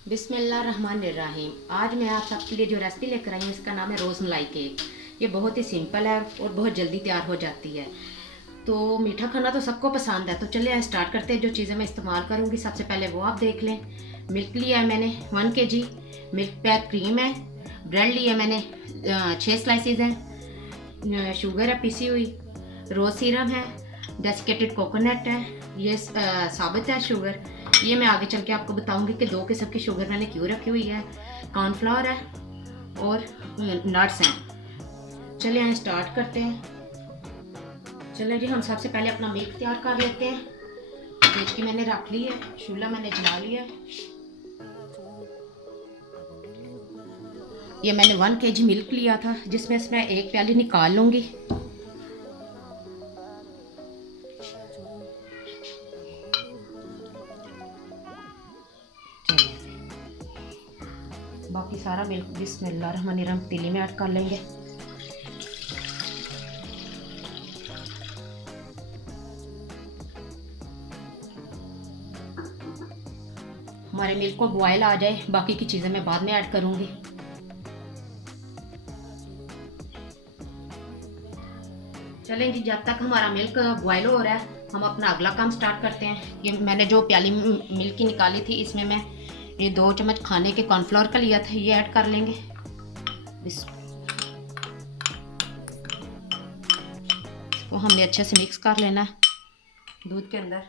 बिस्मिल्लाहिर्रहमानिर्रहीम। आज मैं आप सबके लिए जो रेसिपी लेकर आई हूँ इसका नाम है रोज़ मलाई केक। ये बहुत ही सिंपल है और बहुत जल्दी तैयार हो जाती है। तो मीठा खाना तो सबको पसंद है, तो चलिए स्टार्ट करते हैं। जो चीज़ें मैं इस्तेमाल करूँगी सबसे पहले वो आप देख लें। मिल्क लिया है मैंने 1 kg, मिल्क पैक क्रीम है, ब्रेड लिया मैंने 6 स्लाइसिस हैं, शुगर है पिसी हुई, रोज़ सीरम है, डेसिकेटेड कोकोनट है, ये साबित है शुगर। ये मैं आगे चल के आपको बताऊंगी कि 2 किस्म की शुगर मैंने क्यों रखी हुई है। कॉर्नफ्लावर है और नट्स हैं। चलिए हम स्टार्ट करते हैं। चलिए जी, हम सबसे पहले अपना मिल्क तैयार कर लेते हैं। फ्रिज की मैंने रख ली है, चूल्हा मैंने जला लिया है। ये मैंने 1 kg मिल्क लिया था जिसमें से मैं 1 प्याली निकाल लूँगी। बाकी सारा मिल्क बिस्मिल्लाहिर्रहमानिर्रहीम पतीली में ऐड कर लेंगे। हमारे मिल्क को बॉयल आ जाए, बाकी की चीज़ें मैं बाद में ऐड करूँगी। चलें जी, जब तक हमारा मिल्क बॉयल हो रहा है हम अपना अगला काम स्टार्ट करते हैं। ये मैंने जो प्याली मिल्क की निकाली थी इसमें मैं ये 2 चम्मच खाने के कॉर्नफ्लोर का लिया था, ये ऐड कर लेंगे। इसको हमने अच्छे से मिक्स कर लेना है दूध के अंदर।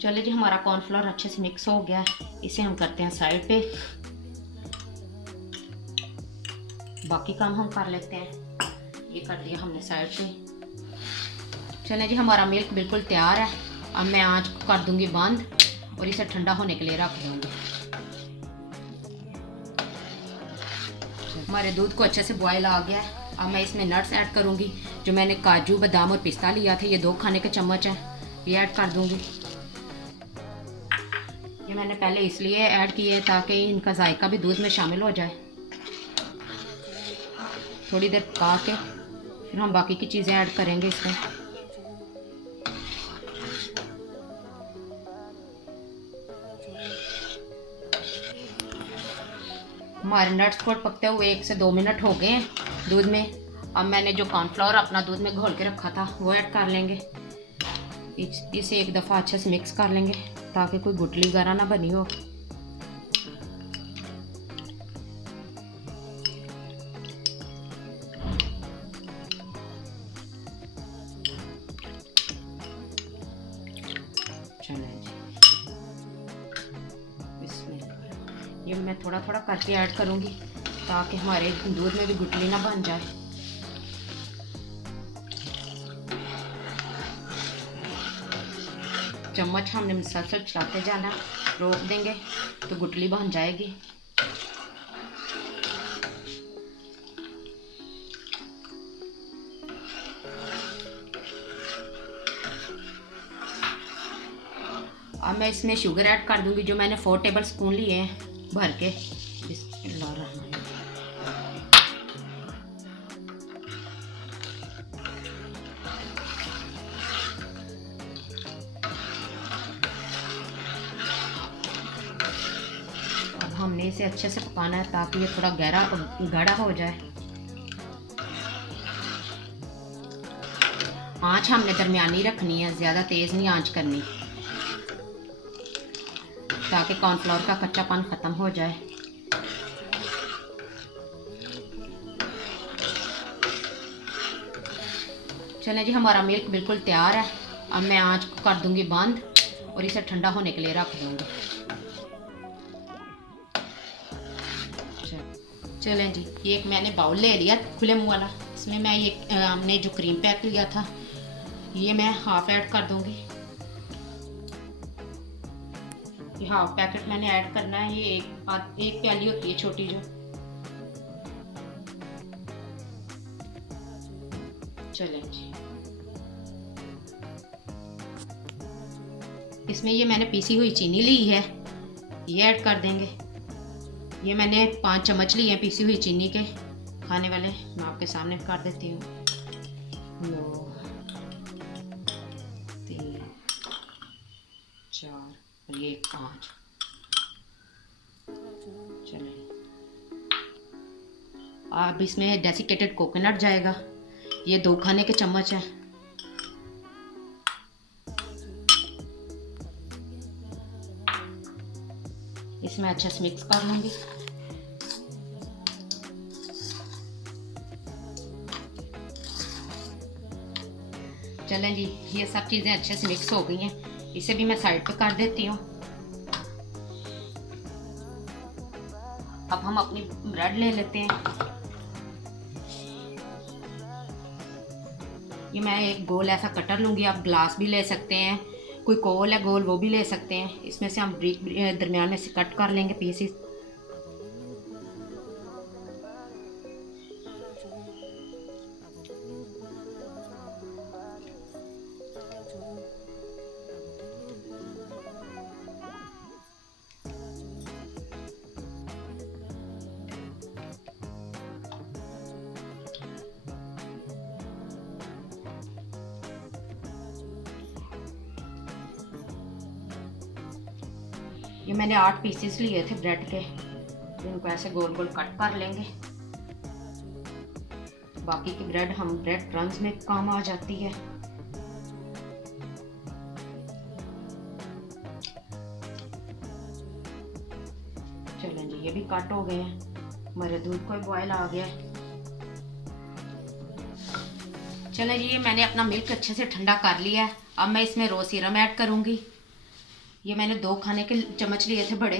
चलिए जी, हमारा कॉर्नफ्लोर अच्छे से मिक्स हो गया है, इसे हम करते हैं साइड पे। बाकी काम हम कर लेते हैं। ये कर दिया हमने साइड पे। चलिए जी, हमारा मिल्क बिल्कुल तैयार है। अब मैं आंच को कर दूंगी बंद और इसे ठंडा होने के लिए रख दूंगी। हमारे दूध को अच्छे से बॉयल आ गया है। अब मैं इसमें नट्स ऐड करूंगी। जो मैंने काजू बादाम और पिस्ता लिया था, ये 2 खाने के चम्मच है, ये ऐड कर दूंगी। ये मैंने पहले इसलिए ऐड किए है ताकि इनका जायका भी दूध में शामिल हो जाए। थोड़ी देर पका के फिर हम बाकी की चीज़ें ऐड करेंगे इसमें। हमारे नट्स को पकते हुए 1 से 2 मिनट हो गए हैं दूध में। अब मैंने जो कॉर्नफ्लोर अपना दूध में घोल के रखा था वो ऐड कर लेंगे। इसे एक दफ़ा अच्छे से मिक्स कर लेंगे ताकि कोई गुठली वगैरह ना बनी हो। ये मैं थोड़ा थोड़ा करके ऐड करूँगी ताकि हमारे दूध में भी गुठली ना बन जाए। चम्मच हमने मुसलसल चलाते जाना, रोक देंगे तो गुठली बन जाएगी। अब मैं इसमें शुगर ऐड कर दूंगी, जो मैंने 4 टेबल स्पून लिए हैं भर के। अब हमने इसे अच्छे से पकाना है ताकि ये थोड़ा गाढ़ा हो जाए। आंच हमने दरमियानी रखनी है, ज़्यादा तेज़ नहीं आंच करनी, ताकि कॉर्नफ्लोर का कच्चापन ख़त्म हो जाए। चलें जी, हमारा मिल्क बिल्कुल तैयार है। अब मैं आंच को कर दूंगी बंद और इसे ठंडा होने के लिए रख दूंगी। चलें जी, ये एक मैंने बाउल ले लिया खुले मुंह वाला। इसमें मैं ये हमने जो क्रीम पैक लिया था ये मैं हाफ ऐड कर दूंगी। ये हाफ पैकेट मैंने ऐड करना है। ये एक प्याली होती है छोटी जो। चलें जी, इसमें ये मैंने पीसी हुई चीनी ली है, ये ऐड कर देंगे। ये मैंने 5 चम्मच लिए हैं पीसी हुई चीनी के। खाने वाले मैं आपके सामने कर देती हूँ। 9, 3, 4 और ये 5। चलिए अब इसमें डेसिकेटेड कोकोनट जाएगा, ये 2 खाने के चम्मच है। इसमें अच्छे से मिक्स कर लूँगी। चलें जी, ये सब चीज़ें अच्छे से मिक्स हो गई हैं, इसे भी मैं साइड पे कर देती हूँ। अब हम अपनी ब्रेड ले लेते हैं। ये मैं एक गोल ऐसा कटर लूँगी, आप ग्लास भी ले सकते हैं, कोई कोल है गोल वो भी ले सकते हैं। इसमें से हम दरमियान में से कट कर लेंगे पीसेस। ये मैंने 8 पीसेस लिए थे ब्रेड के, तो इनको ऐसे गोल गोल कट कर लेंगे। बाकी की ब्रेड हम ब्रेड क्रम्स में काम आ जाती है। चलें जी, ये भी कट हो गए हैं, हमारे दूध को बॉयल आ गया है। चलें जी, ये मैंने अपना मिल्क अच्छे से ठंडा कर लिया है। अब मैं इसमें रोज़ सीरम ऐड करूँगी। ये मैंने 2 खाने के चम्मच लिए थे बड़े।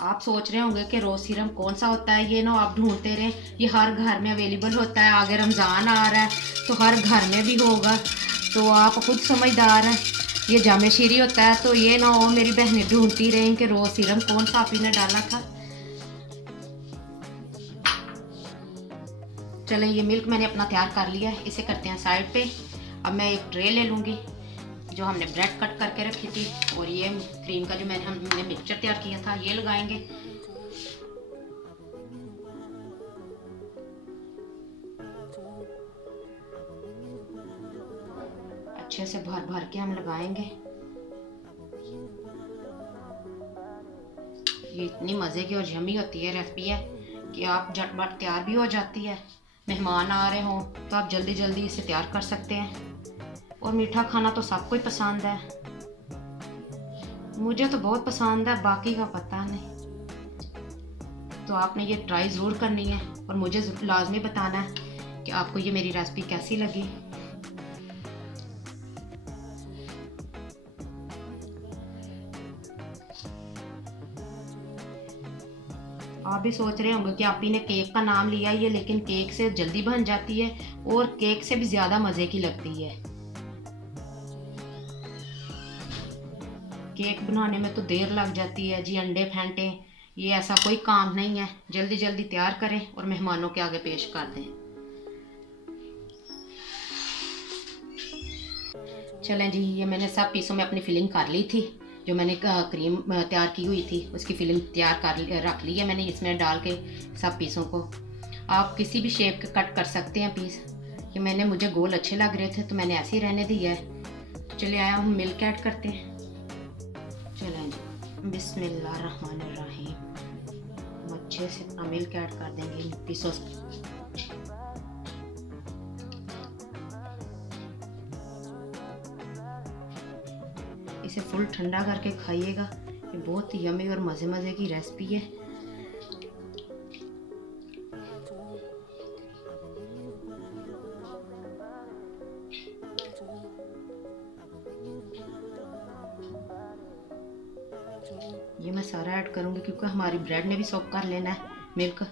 आप सोच रहे होंगे कि रोज़ सीरम कौन सा होता है, ये ना आप ढूंढते रहें, ये हर घर में अवेलेबल होता है। आगे रमज़ान आ रहा है तो हर घर में भी होगा, तो आप खुद समझदार हैं। ये जामे शीरी होता है, तो ये ना हो मेरी बहनें ढूंढती रहें कि रोज़ सीरम कौन सा आप ही ने डाला था। चलें, ये मिल्क मैंने अपना तैयार कर लिया है, इसे करते हैं साइड पे। अब मैं एक ट्रे ले लूँगी जो हमने ब्रेड कट करके रखी थी, और ये क्रीम का जो हमने मिक्सचर तैयार किया था ये लगाएंगे। अच्छे से भर भर के हम लगाएंगे। ये इतनी मज़े की और यम्मी होती है रेसिपी है कि आप झटपट तैयार भी हो जाती है। मेहमान आ रहे हों तो आप जल्दी जल्दी इसे तैयार कर सकते हैं। और मीठा खाना तो सबको ही पसंद है, मुझे तो बहुत पसंद है, बाकी का पता नहीं। तो आपने ये ट्राई ज़रूर करनी है और मुझे लाजमी बताना है कि आपको ये मेरी रेसिपी कैसी लगी। आप भी सोच रहे होंगे कि आप ही ने केक का नाम लिया ये, लेकिन केक से जल्दी बन जाती है और केक से भी ज़्यादा मज़े की लगती है। केक बनाने में तो देर लग जाती है जी, अंडे फेंटें, ये ऐसा कोई काम नहीं है। जल्दी जल्दी तैयार करें और मेहमानों के आगे पेश कर दें। चलें जी, ये मैंने सब पीसों में अपनी फिलिंग कर ली थी। जो मैंने क्रीम तैयार की हुई थी उसकी फिलिंग तैयार कर रख ली है मैंने इसमें डाल के सब पीसों को। आप किसी भी शेप के कट कर सकते हैं पीस। ये मुझे गोल अच्छे लग रहे थे तो मैंने ऐसे ही रहने दिया है। तो चलिए आया हम मिल्क ऐड करते हैं। चलें जी, बिस्मिल्लाहिर्रहमानिर्रहीम। हम अच्छे से अपना मिल्क ऐड कर देंगे पीसों। इसे फुल ठंडा करके खाइएगा, ये बहुत ही यम्मी और मज़े मज़े की रेसिपी है। ये मैं सारा ऐड करूँगी क्योंकि हमारी ब्रेड ने भी सोक कर लेना है मिल्क।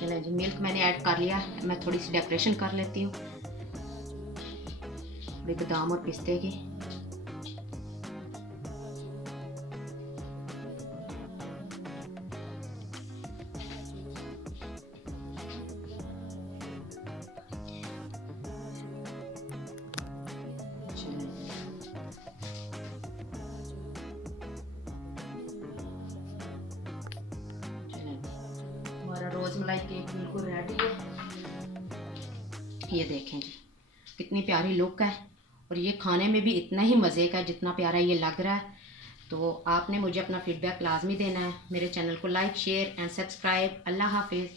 चलिए जी, मिल्क मैंने ऐड कर लिया। मैं थोड़ी सी डेकोरेशन कर लेती हूँ बादाम और पिस्ते की। रोज़मलाई केक बिल्कुल रेडी है। ये देखें जी कितनी प्यारी लुक है और ये खाने में भी इतना ही मज़े का जितना प्यारा ये लग रहा है। तो आपने मुझे अपना फीडबैक लाजमी देना है। मेरे चैनल को लाइक शेयर एंड सब्सक्राइब। अल्लाह हाफिज़।